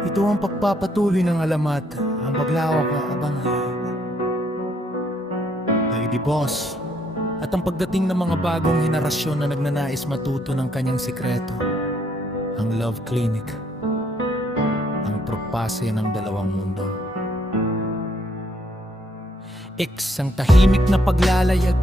Ito ang pagpapatuloy ng alamat, ang paglawak ng abangan. Lady Boss, at ang pagdating ng mga bagong henerasyon na nagnanais matuto ng kanyang sikreto, ang Love Clinic, ang propase ng dalawang mundo. X ang tahimik na paglalayag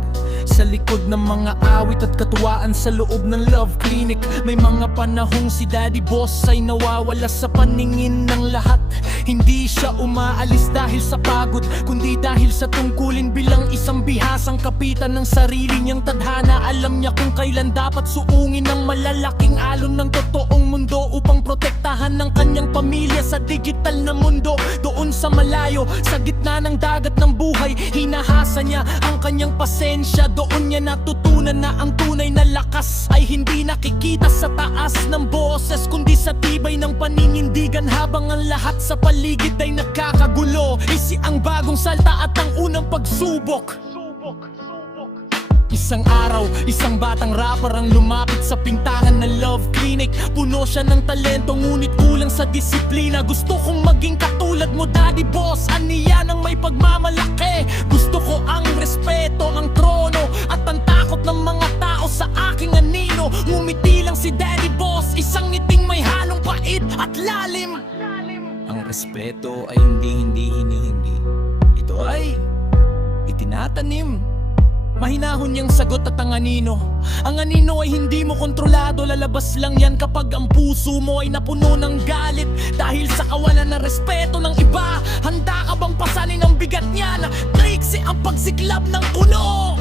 sa likod ng mga awit at katuwaan sa loob ng Love Clinic. May mga panahong si Daddy Boss ay nawawala sa paningin ng lahat. Hindi siya umaalis dahil sa pagod, kundi dahil sa tungkulin bilang isang bihasang kapitan ng sarili niyang tadhana. Alam niya kung kailan dapat suungin ang malalaking alon ng totoong mundo upang protektahan ng kanyang pamilya sa digital na mundo. Doon sa malayo, sa gitna ng dagat ng buhay, hinahasa niya ang kanyang pasensya. Doon niya natutunan na ang tunay na lakas ay hindi nakikita sa taas ng boses, kundi sa tibay ng paninindigan. Habang ang lahat sa paligid ay nagkakagulo, isi ang bagong salta at ang unang pagsubok. Isang araw, isang batang rapper ang lumapit sa pintahan ng Love Clinic. Puno siya ng talento, ngunit kulang sa disiplina. Gusto kong maging katulad mo, Daddy Boss, aniya ng may pagmamalaki. Gusto ko ang respeto, ang trono, at ang takot ng mga tao sa aking anino. Ngumiti lang si Daddy Boss, isang ngiting may halong pait at lalim. Ang respeto ay hindi hinihingi, ito ay itinatanim. Mahinahon niyang sagot at ang anino. Ang anino ay hindi mo kontrolado, lalabas lang yan kapag ang puso mo ay napuno ng galit dahil sa kawalan ng respeto ng iba. Handa ka bang pasanin ang bigat niyan? Trixie ang pagsiklab ng puno.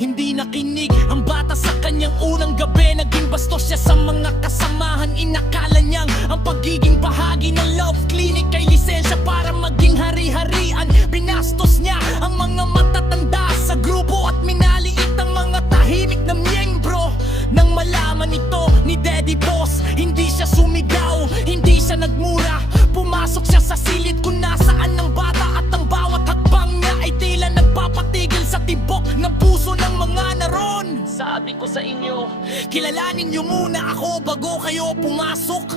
Hindi nakinig ang bata sa kanyang unang gabi. Naging bastos siya sa mga kasamahan. Inakala niyang ang pagiging bahagi ng Love Clinic ay lisensya para maging hari-harian. Binastos niya ang mga matatanda sa grupo at minaliit ang mga tahimik na miyembro. Nang malaman ito ni Daddy Boss, hindi siya sumigaw, hindi siya nagmura. Pumasok siya sa silid kung nasaan ng bata, at ang bawat hakbang niya ay tila nagpapatigil sa tibok ng puso ng mga naron. Sabi ko sa inyo, kilalanin niyo muna ako bago kayo pumasok.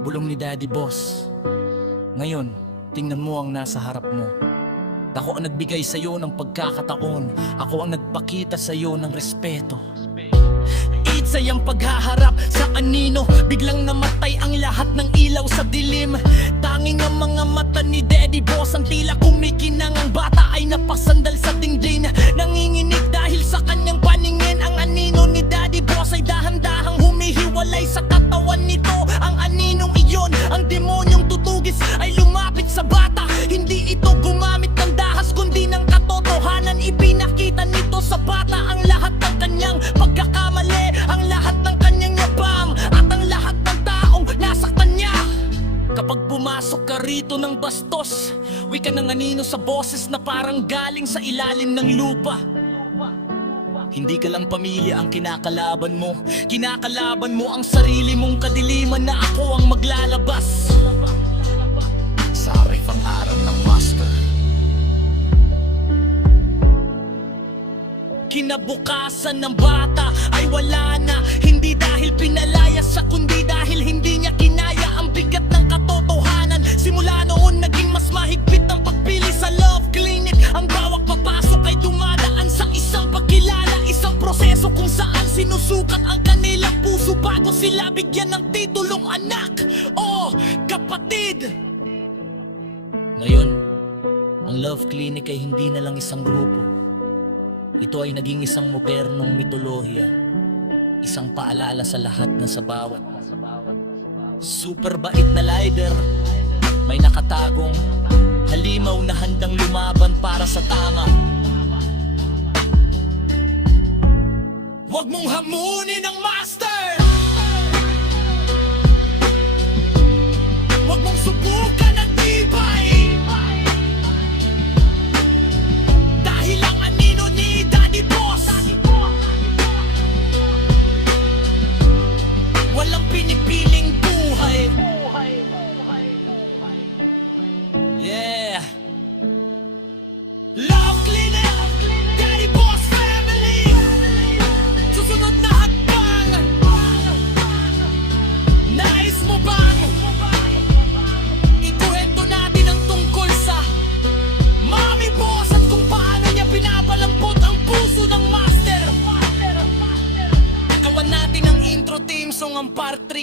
Bulong ni Daddy Boss. Ngayon, tingnan mo ang nasa harap mo. Ako ang nagbigay sa iyo ng pagkakataon. Ako ang nagpakita sa iyo ng respeto. Itsay ang paghaharap sa anino. Biglang namatay ang lahat ng ilaw sa dilim. Tanging ang mga mata ni Daddy Boss ang tila kumikinang. Ang bata ay napasandal sa dingding, nanginginig dahil sa kanyang paningin. Ang anino ni Daddy Boss ay dahan-dahang humihiwalay sa katawan nito. Ang aninong iyon, ang demonyong tutugis, ay lumapit sa bata. Hindi ito gumamit ng dahas kundi ng katotohanan. Ipinakita nito sa bata ang lahat ng kanyang pagkakamali, ang lahat ng kanyang yabang, at ang lahat ng taong nasaktan niya. Kapag pumasok ka rito ng bastos, wika ng anino sa boses na parang galing sa ilalim ng lupa. Hindi ka lang pamilya ang kinakalaban mo, kinakalaban mo ang sarili mong kadiliman na ako ang maglalabas. Sa ref ang aral ng master. Kinabukasan ng bata ay wala na, hindi dahil pinalayas siya kundi dahil hindi niya kinaya ang bigat ng katotohanan. Simula noon naging mas mahigpit ang pagpili sa Love Clinic. Ang bawat papasok ay dumadaan sa isang pagkilala, isang proseso kung saan sinusukat ang kanilang puso bago sila bigyan ng titulong anak o kapatid. Ngayon, ang Love Clinic ay hindi na lang isang grupo. Ito ay naging isang modernong mitolohiya, isang paalala sa lahat na sa bawat super bait na leader may nakatagong halimaw na handang lumaban para sa tama. Huwag mong hamunin ang master! Huwag mong subukan ang tibay! Dahil ang anino ni Daddy Boss walang pinipiling buhay. Yeah. Love Clinic, Daddy Boss family. Susunod na hakbang.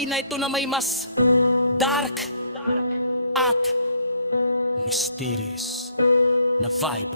na ito na may mas dark at mysterious na vibe.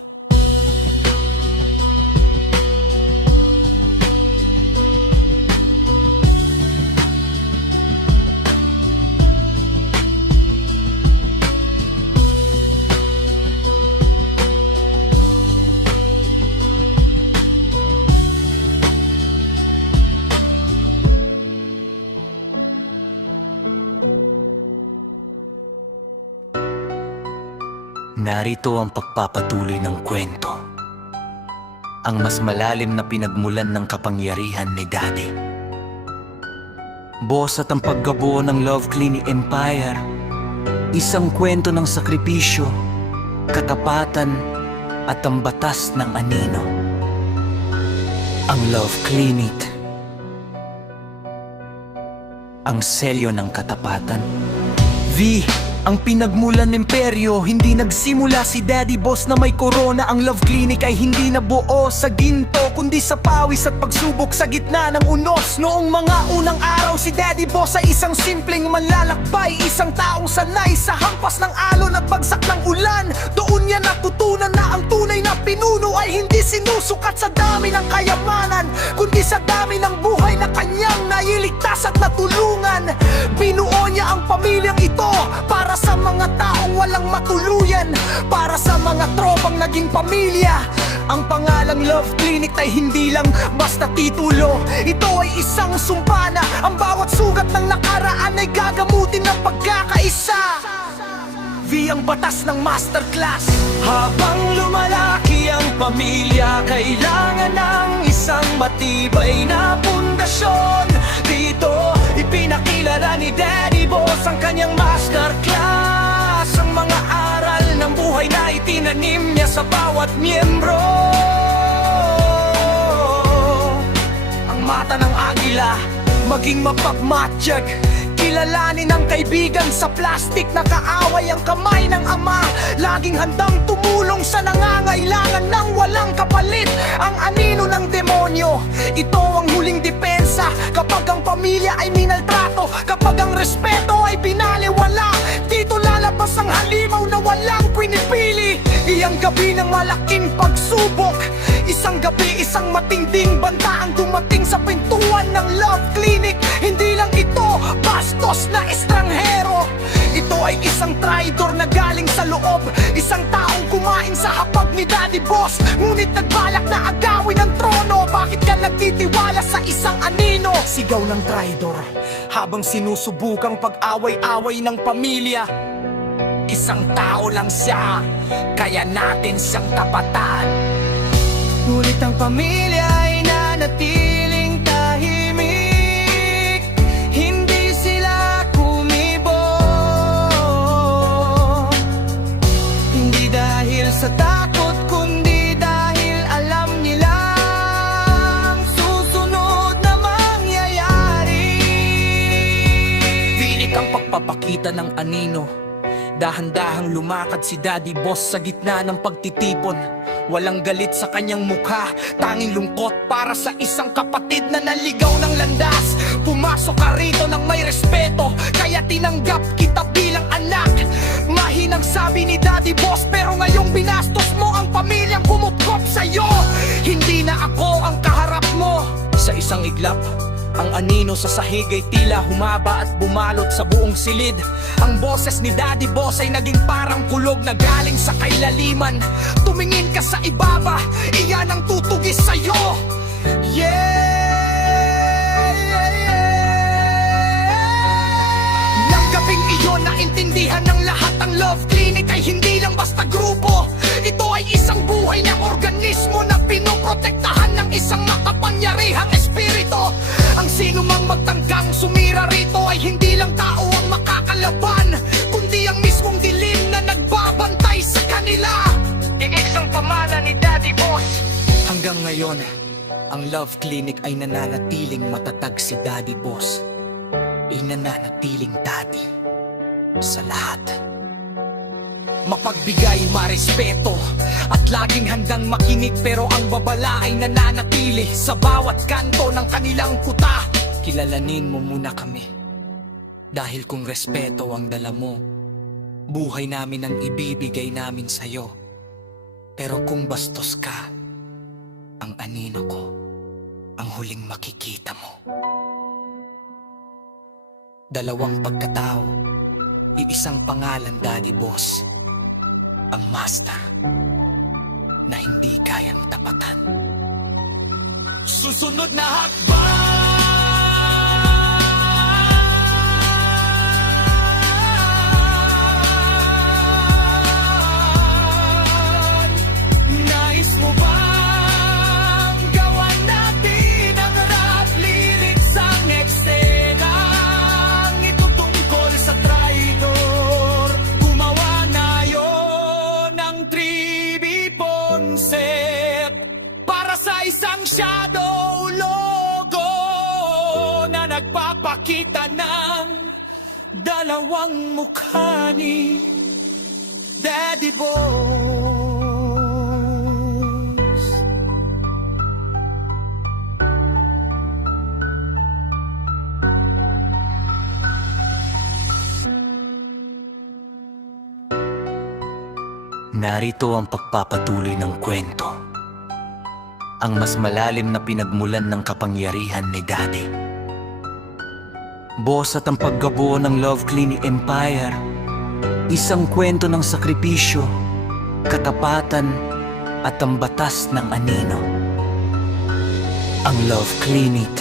Narito ang pagpapatuloy ng kwento. Ang mas malalim na pinagmulan ng kapangyarihan ni Daddy. Boss at ang paggabuo ng Love Clinic Empire. Isang kwento ng sakripisyo, katapatan at ang batas ng anino. Ang Love Clinic. Ang selyo ng katapatan. V, ang pinagmulan ng imperyo, hindi nagsimula si Daddy Boss na may corona. Ang Love Clinic ay hindi nabuo sa ginto, kundi sa pawis at pagsubok sa gitna ng unos. Noong mga unang araw, si Daddy Boss ay isang simpleng manlalakbay, isang taong sanay sa hampas ng alon at bagsak ng ulan. Doon niya natutunan na ang tunay na pinuno ay hindi sinusukat sa dami ng kayamanan, kundi sa dami ng buhay na kanyang nailigtas at natulungan. Binuo niya ang pamilyang ito para sa mga taong walang matuluyan, para sa mga tropang naging pamilya. Ang pangalang Love Clinic ay hindi lang basta titulo. Ito ay isang sumpa na ang bawat sugat ng nakaraan ay gagamutin ng pagkakaisa. V, ang batas ng masterclass. Habang lumalaki ang pamilya, kailangan ng isang matibay na pundasyon. Dito ipinakilala ni Daddy Boss ang kanyang masterclass, ang mga aral ng buhay na itinanim niya sa bawat miyembro. Ang mata ng agila, maging mapagmatsyag. Kilalanin ang kaibigan sa plastik, nakaaway ang kamay ng ama, laging handang tumulong sa nangangailangan ng walang kapalit. Ang anino ng demonyo, ito ang huling depensa kapag ang pamilya ay minaltrato, kapag ang respeto ay binaliwala. Dito lalabas ang halimaw na walang pinipili. Iyang gabi ng malaking pagsubok, isang gabi, isang matinding banta ang dumating sa pintuan ng Love Clinic. Hindi lang ito bastos na estranghero, ito ay isang traidor na galing sa loob, isang taong kumain sa hapag ni Daddy Boss, ngunit nagbalak na agawin ang trono. Bakit ka nagtitiwala sa isang anino? Sigaw ng traidor habang sinusubukang pag-away-away ng pamilya. Isang tao lang siya, kaya natin siyang tapatan. Ngunit ang pamilya ay nanatiling tahimik, hindi sila kumibo. Hindi dahil sa takot, kundi dahil alam nilang susunod na mangyayari. Pilit ang pagpapakita ng anino. Dahan-dahang lumakad si Daddy Boss sa gitna ng pagtitipon. Walang galit sa kanyang mukha, tanging lungkot para sa isang kapatid na naligaw ng landas. Pumasok ka rito ng may respeto, kaya tinanggap kita bilang anak. Mahinang sabi ni Daddy Boss, pero ngayong binastos mo ang pamilyang pumutkop sa'yo. Hindi na ako ang kaharap mo. Sa isang iglap, ang anino sa sahig ay tila humaba at bumalot sa buong silid. Ang boses ni Daddy Boss ay naging parang kulog na galing sa kailaliman. Tumingin ka sa ibaba, iyan ang tutugis sa'yo. Nang gabing iyon, naintindihan ng lahat ang Love Clinic ay hindi lang basta grupo. Ito ay isang buhay ng organismo na pinoprotektahan ng isang makapangyarihang espiritu. Ang sino mang magtanggang sumira rito ay hindi lang tao ang makakalaban, kundi ang mismong dilim na nagbabantay sa kanila. Iigis ang pamana ni Daddy Boss. Hanggang ngayon, ang Love Clinic ay nananatiling matatag. Si Daddy Boss ay nananatiling daddy sa lahat. Mapagbigay, marespeto at laging handang makinig, pero ang babala ay nananatili sa bawat kanto ng kanilang kuta. Kilalanin mo muna kami Dahil kung respeto ang dala mo, buhay namin ang ibibigay namin sa'yo. Pero kung bastos ka, ang anino ko ang huling makikita mo. Dalawang pagkatao, iisang pangalan, Daddy Boss. Ang master na hindi kayang tapatan. Susunod na hakbang. Nais mo bang gawan natin ang rap lyrics ang eksenang itutungkol sa traidor? Gumawa na yon ng 3B concept para sa isang shadow logo na nagpapakita ng dalawang mukha ni Daddy Boss. Narito ang pagpapatuloy ng kwento. Ang mas malalim na pinagmulan ng kapangyarihan ni Daddy Boss at ang paggabuo ng Love Clinic Empire. Isang kwento ng sakripisyo, katapatan at ang batas ng anino. Ang Love Clinic,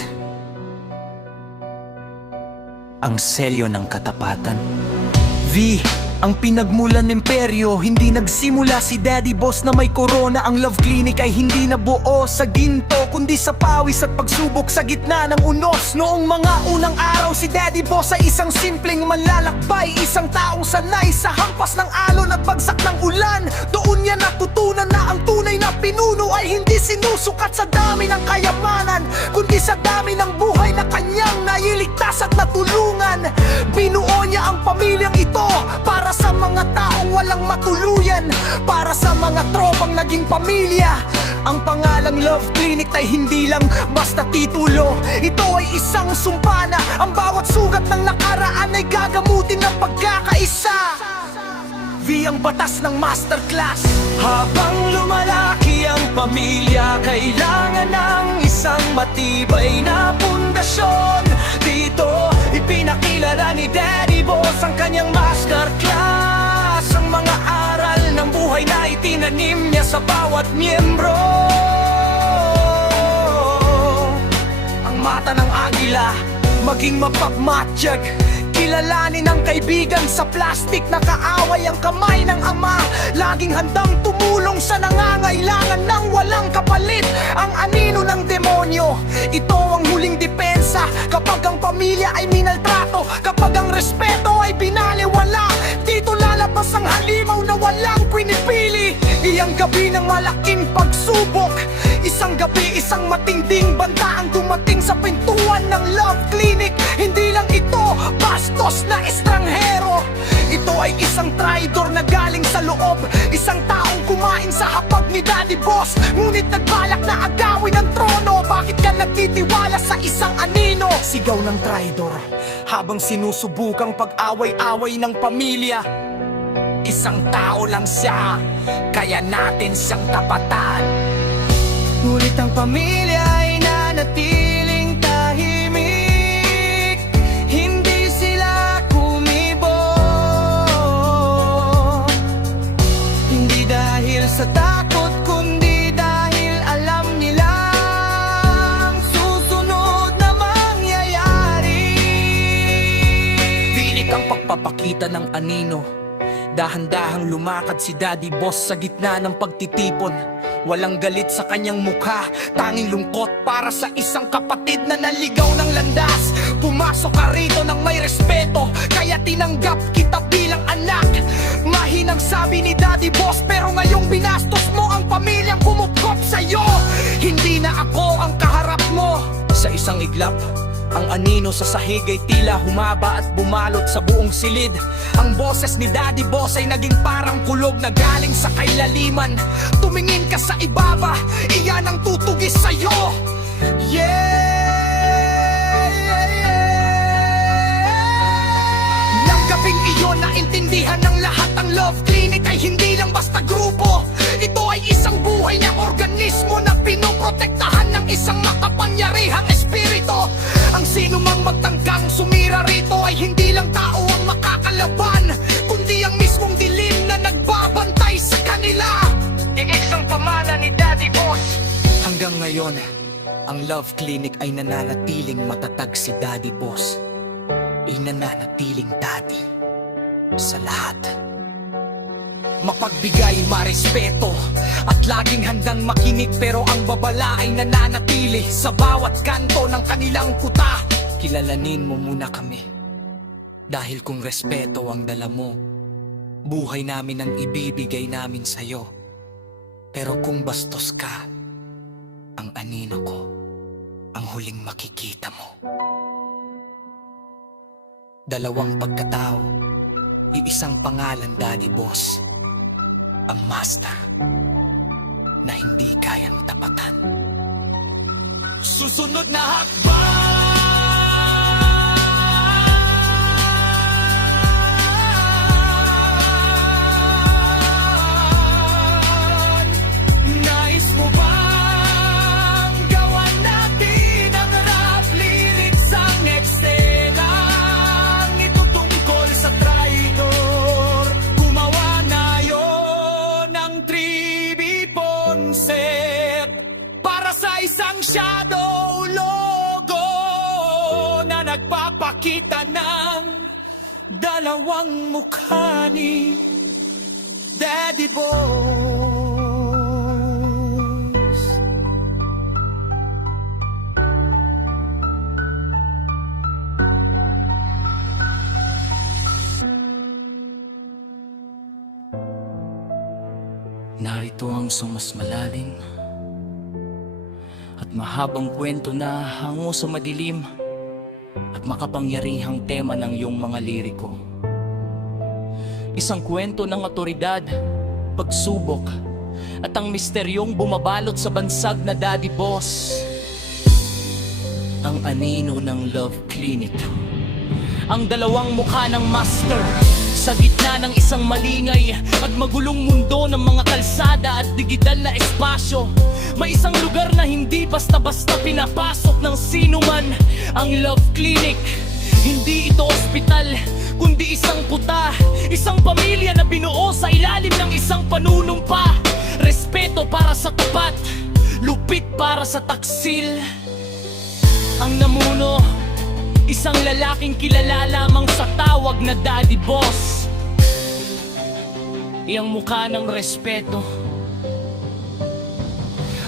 ang selyo ng katapatan. V, ang pinagmulan ng imperyo, hindi nagsimula si Daddy Boss na may corona. Ang Love Clinic ay hindi nabuo sa ginto, kundi sa pawis at pagsubok sa gitna ng unos. Noong mga unang araw, si Daddy Boss ay isang simpleng manlalakbay, isang taong sanay sa hampas ng alon at bagsak ng ulan. Doon niya natutunan na ang tunay na pinuno ay hindi sinusukat sa dami ng kayamanan, kundi sa dami ng buhay na kanyang nailigtas at natulungan. Binuo niya ang pamilyang ito para sa mga taong walang matuluyan, para sa mga tropang naging pamilya. Ang pangalang Love Clinic ay hindi lang basta titulo. Ito ay isang sumpa na ang bawat sugat ng nakaraan ay gagamutin ng pagkakaisa. V, ang batas ng masterclass. Habang lumalaki ang pamilya, kailangan ng isang matibay na pundasyon. Dito, ipinakilala ni Daddy Boss ang kanyang masterclass. Ang mga aral ng buhay na itinanim niya sa bawat miyembro. Ang mata ng agila, maging mapagmatsyag. Kilalanin ang kaibigan sa plastic na kaaway. Ang kamay ng ama, laging handang tumulong sa nangangailangan ng walang kapalit. Ang anino ng demonyo, ito ang huling depensa kapag ang pamilya ay minaltrato, kapag ang respeto ay binaliwala. Dito lalabas ang halimaw na walang pinipili. Iyang gabi ng malaking pagsubok, isang gabi, isang matinding banta ang dumating sa pintuan ng Love Clinic. Hindi lang ito bastos na estranghero, ito ay isang traidor na galing sa loob. Isang taong kumain sa hapag ni Daddy Boss, ngunit nagbalak na agawin ang trono. Bakit ka nagtitiwala sa isang anino? Sigaw ng traidor habang sinusubukang pag-away-away ng pamilya. Isang tao lang siya, kaya natin siyang tapatan. Ngunit ang pamilya ay nanatiling tahimik. Hindi sila kumibo, hindi dahil sa takot, kundi dahil alam nilang susunod na mangyayari. Tinik ang pagpapakita ng anino. Dahan-dahang lumakad si Daddy Boss sa gitna ng pagtitipon. Walang galit sa kanyang mukha, tanging lungkot para sa isang kapatid na naligaw ng landas. Pumasok ka rito ng may respeto, kaya tinanggap kita bilang anak. Mahinang sabi ni Daddy Boss, pero ngayong binastos mo ang pamilyang kumukop sa'yo. Hindi na ako ang kaharap mo. Sa isang iglap, ang anino sa sahig ay tila humaba at bumalot sa buong silid. Ang boses ni Daddy Boss ay naging parang kulog na galing sa kailaliman. Tumingin ka sa ibaba, iyan ang tutugis sa'yo. Yeah, yeah, yeah. isang makapangyarihang espiritu. Ang sino mang magtangkang sumira rito ay hindi lang tao ang makakalaban, kundi ang mismong dilim na nagbabantay sa kanila. Igis ang pamana ni Daddy Boss. Hanggang ngayon, ang Love Clinic ay nananatiling matatag. Si Daddy Boss ay nananatiling daddy sa lahat. Mapagbigay, marespeto at laging handang makinig, pero ang babala ay nananatili sa bawat kanto ng kanilang kuta. Kilalanin mo muna kami, dahil kung respeto ang dala mo, buhay namin ang ibibigay namin sa'yo. Pero kung bastos ka, ang anino ko ang huling makikita mo. Dalawang pagkatao, iisang pangalan, Daddy Boss. Ang master na hindi kayang tapatan. Susunod na hakbang. Nais mo bang gawan natin ang rap lyrics ang ekstenang itutungkol sa traidor? Gumawa na yon ng Tribi Ponset para sa isang shadow logo na nagpapakita ng dalawang mukha ni Daddy Boss. Narito ang sumas malalim at mahabang kwento na hango sa madilim at makapangyarihang tema ng iyong mga liriko. Isang kwento ng otoridad, pagsubok, at ang misteryong bumabalot sa bansag na Daddy Boss. Ang anino ng Love Clinic, ang dalawang mukha ng master. Sa gitna ng isang malingay at magulong mundo ng mga kalsada at digital na espasyo, may isang lugar na hindi basta-basta pinapasok ng sino man. Ang Love Clinic, hindi ito ospital, kundi isang kuta, isang pamilya na binuo sa ilalim ng isang panunumpa. Respeto para sa tapat, lupit para sa taksil. Ang namuno, isang lalaking kilala lamang sa tawag na Daddy Boss. Iyang mukha ng respeto.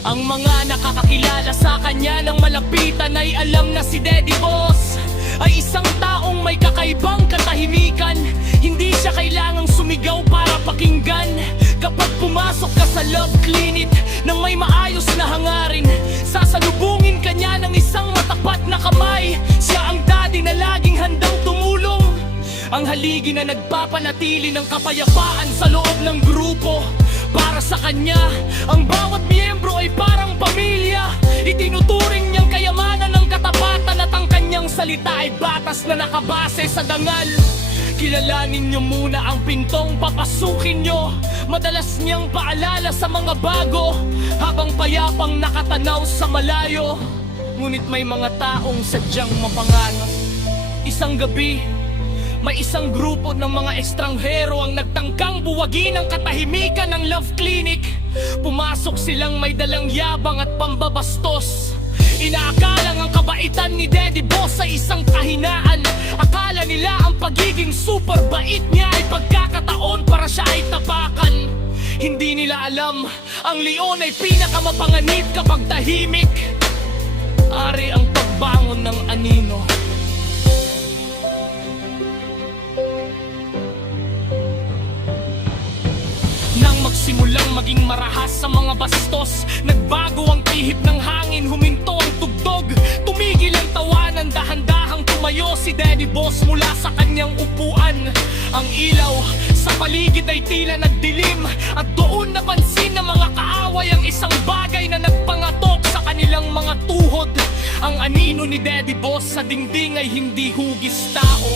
Ang mga nakakakilala sa kanya ng malapitan ay alam na si Daddy Boss ay isang taong may kakaibang katahimikan. Hindi siya kailangang sumigaw para pakinggan. Kapag pumasok ka sa Love Clinic nang may maayos na hangarin, sasalubungin ka niya ng isang matapat na kamay. Siya ang daddy na laging handang tumulong, ang haligi na nagpapanatili ng kapayapaan sa loob ng grupo. Para sa kanya, ang bawat miyembro ay parang pamilya. Itinuturing niyang kayamanan ng katapatan at ang kanyang salita ay batas na nakabase sa dangal. Kilalanin niyo muna ang pintong papasukin niyo. Madalas niyang paalala sa mga bago habang payapang nakatanaw sa malayo. Ngunit may mga taong sadyang mapanganib. Isang gabi, may isang grupo ng mga estranghero ang nagtangkang buwagin ang katahimikan ng Love Clinic. Pumasok silang may dalang yabang at pambabastos. Inaakalang ang kabaitan ni Daddy Boss ay isang kahinaan. Akala nila ang pagiging super bait niya ay pagkakataon para siya ay tapakan. Hindi nila alam, ang leon ay pinakamapanganib kapag tahimik. Ari ang pagbangon ng anino. Nang magsimulang maging marahas sa mga bastos, nagbago ang tihip ng hangin, huminto ang tugtog. Tumigil ang tawanan, dahan-dahang tumayo si Daddy Boss mula sa kanyang upuan. Ang ilaw sa paligid ay tila nagdilim, at doon napansin ng mga kaaway ang isang bagay na nagpangatok sa kanilang mga tuhod. Ang anino ni Daddy Boss sa dingding ay hindi hugis tao.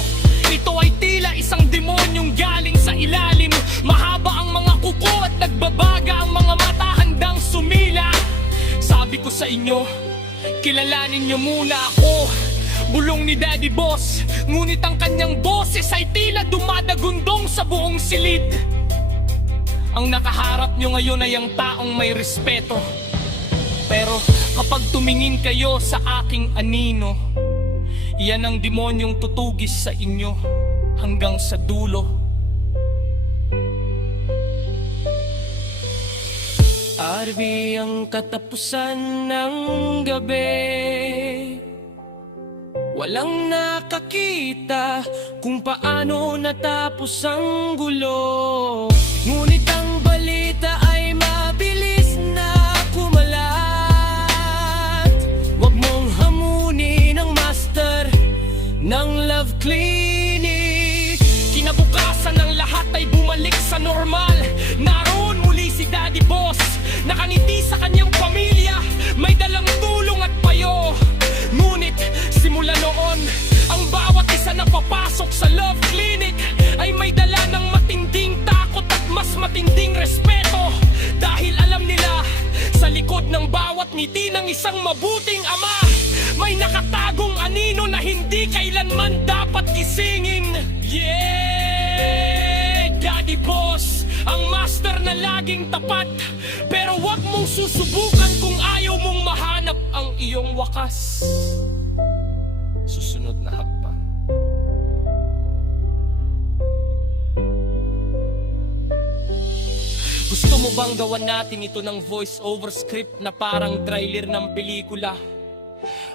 Ito ay tila isang demonyong galing sa ilalim. Mahaba ang mga kuko at nagbabaga ang mga mata, handang sumila. Sabi ko sa inyo, kilalanin niyo muna ako. Bulong ni Daddy Boss, ngunit ang kanyang boses ay tila dumadagundong sa buong silid. Ang nakaharap niyo ngayon ay ang taong may respeto. Pero kapag tumingin kayo sa aking anino, yan ang demonyong tutugis sa inyo hanggang sa dulo. Arbi ang katapusan ng gabi, walang nakakita kung paano natapos ang gulo. Ngunit ang balita ay mabilis na kumalat. Huwag mong hamunin ang master ng Love Clinic. Kinabukasan ng lahat ay bumalik sa normal. Naroon muli si Daddy Boss, nakaniti sa kanyang pamilya, may dalang tulong at payo. Ngunit simula noon, ang bawat isa na papasok sa Love Clinic ay may dala ng matinding takot at mas matinding respeto. Dahil alam nila, sa likod ng bawat ngiti ng isang mabuting ama, may nakatagong anino na hindi kailanman dapat gisingin. Yeah! Daddy Boss, ang master na laging tapat. Pero wag mong susubukan kung ayaw mong mahanap ang iyong wakas. Susunod na hakbang. Gusto mo bang gawan natin ito ng voice-over script na parang trailer ng pelikula?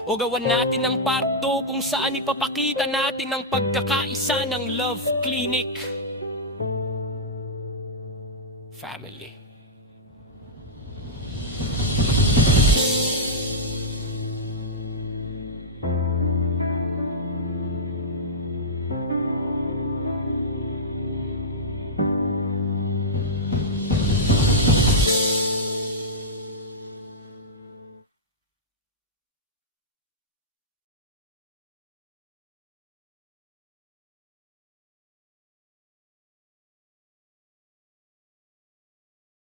O gawan natin ng part 2 kung saan ipapakita natin ang pagkakaisa ng Love Clinic Family?